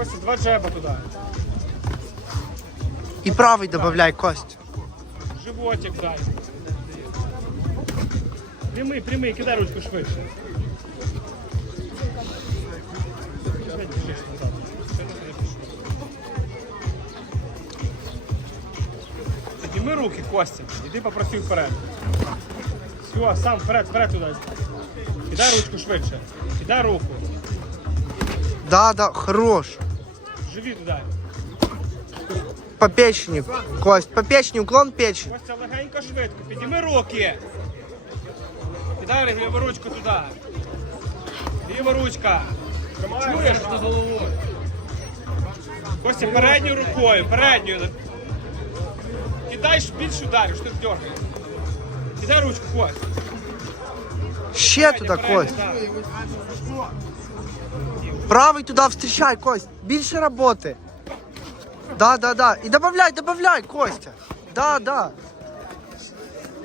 Костя, два джеба туди. І правий додай, Кость. Животик дай. Прямий, прямий, кидай ручку швидше. Підніми руки, Костя. Іди попроси вперед. Все, сам вперед, вперед туди. Кидай ручку швидше. Кидай руку. Да, да, хорош. Живі туди. По печени, Кость, по печени, уклон печени. Костя, легенько швидко. Підніми руки. Кидай ліву ручку туди. Ліва ручка. Чуєш? Костя, передньою рукою, передньою. Кидай ж більше ударів, що ти дергаєш. Кидай ручку, Костя. Ще туди, Кость. Правий туди встречай, Кость. Більше роботи. Да, да, да. І добавляй, добавляй, Костя. Да, да.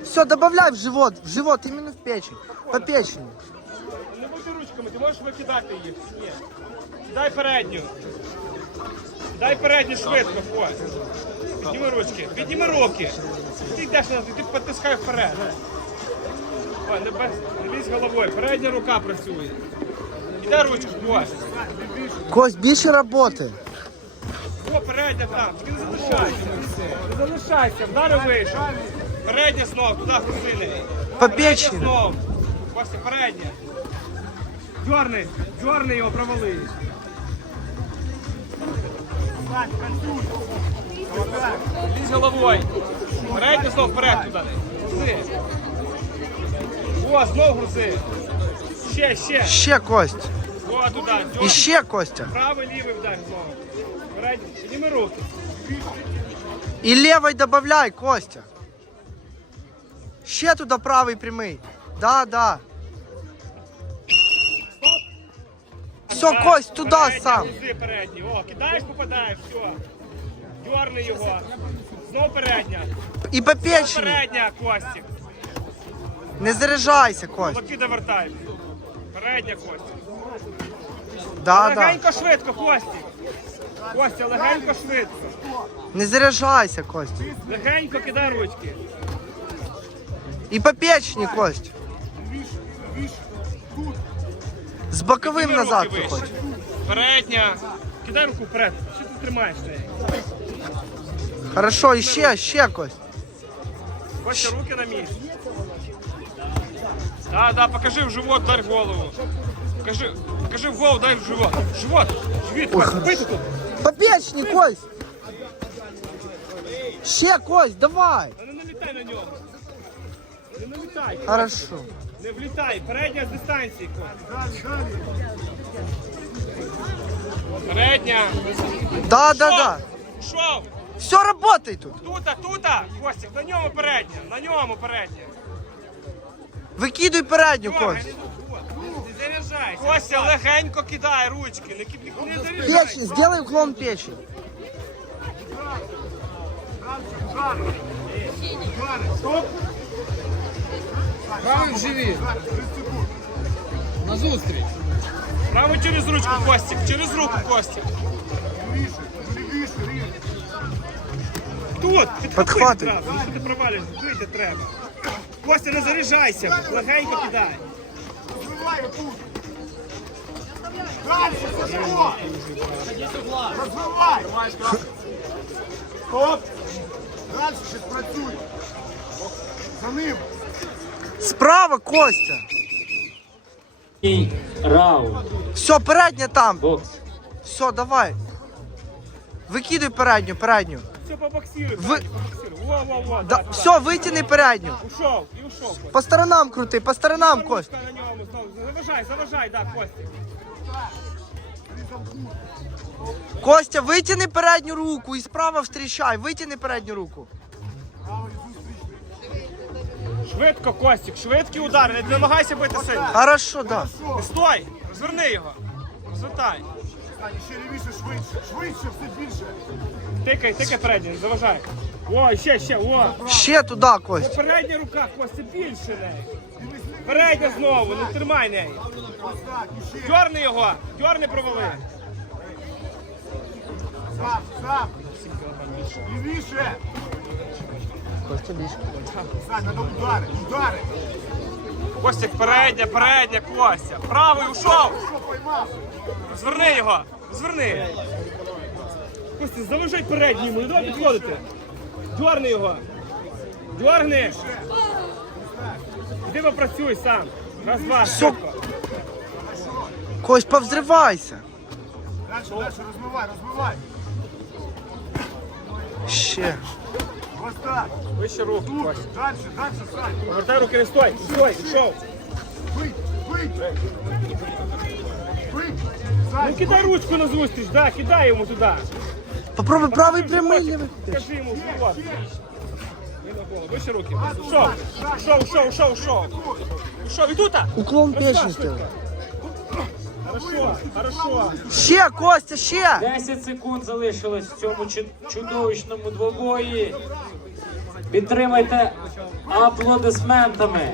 Все, добавляй в живот, в живот, именно в печень. По печени. Не будь ручками, ти можеш викидати їх. Ні. Кидай передню. Дай передню швидко, Костя. Підніми ручки. Підніми руки. Ти йдеш назад, ти потискай вперед. О, не лізь головою. Передня рука працює. Кидай ручку, Костя. Кость, більше роботи. О, передня там, тільки не залишайся. Не залишайся, вдарив вийшов. Передня знов, туди грузини. По Передня печени. знов. Костя, передня. Дьорни, дьорни його, провали. Лізь головою. Передня знов вперед туди. Грузи. О, знов грузи. Ще, ще. Ще, Кость. О, туди. І Дьорни. ще, Костя. Правий, лівий вдар знову. Передній. Підніми руки. І лівий добавляй, Костя. Ще туди правий прямий. Да, да. Все, Так, Кость, туди передній, сам. грузи передній. О, кидаєш, попадаєш, все. Дьорни його. Знову передня. І по Знову печені. передня, Костік. Не заряджайся, Кость. Локи довертай. Передня, Костік. Да, да. легенько швидко, Костік. Костя, легенько швидко. Не заряджайся, Кость. Легенько кидай ручки. І по печені, Кость. З боковим Підніми назад руки виходь. Передня. Кидай руку вперед. Що ти тримаєш неї? Хорошо, і ще, ще, Кость. Костя, руки на місці. Да, да, покажи в живот, дай в голову. Покажи, покажи в голову, дай в живот. В живот, живіт, Костя, бити тут. По печені, Кость. Ще, Кость, давай. Та Не налітай на нього. Не налітай. Хорошо. Не влітай. Передня з дистанції, Костя. Передня. Да, да, да. Шов. Все, работай тут. Тута, тута. Костя, на ньому передня. На ньому передня. Викидуй передню, Кость. Костя, легенько кидай ручки. Не, не заряджайся. Печень, сделай уклон печени. Правий живі. Назустріч. Право через ручку, Костік. Через руку, Костік. Тут, Підхватуй. одразу, ну, ти провалюєш, бити треба. Костя, не заряджайся, легенько кидай. Дальше, Сашко! Розвивай! Стоп! Дальше щось працює. За ним. Справа, Костя. Раунд. Все, передня там. Бокс. Все, давай. Викидуй передню, передню. Все, побоксируй, Ви- Саня, побоксируй. Во, во, во, Да, да, туди. все, витяни передню. Ушов, і ушов, Костя. По сторонам крути, по сторонам, Кость. Ручка на ньому знову. Заважай, заважай, да, Костя. Костя, витяни передню руку і справа встрічай. Витяни передню руку. Швидко, Костік, швидкий удар, не намагайся бити сильно. Хорошо, да. Не стой, розверни його. Розвертай. Саня, ще лівіше, швидше. Швидше, все більше. Тикай, тикай передній, не заважай. О, ще, ще, о. Ще туди, Кость. Передня рука, Костя, більше неї. Передня знову, не тримай неї. Так, і ще. Дьорни його, дьорни провали. Сам, сам. Лівіше. Костя більше. Сань, треба удари, удари. Костя, передня, передня, Костя. Правий ушов. Зверни його. Зверни. Костя, заважай передній йому, не давай підходити. Дьорни його. Дьорни. Іди попрацюй сам. Раз, два, швидко. Кость, повзривайся. Дальше, дальше, розмивай, розмивай. Ще. Ось. Вище руку, дальше, дальше, Сань. Повертай руки, не стой. Стой, пішов. Вийдь, вийдь. Вийдь. Ну кидай ручку на зустріч, да, кидай йому туди. Попробуй правий прямий. не Скажи йому, на голову, вище руки. Ушов, ушов, ушов, ушов, ушов. Ушов, і тут. Уклон Розказ Ще, Костя, ще. 10 секунд залишилось в цьому чудовищному двобої. Підтримайте аплодисментами.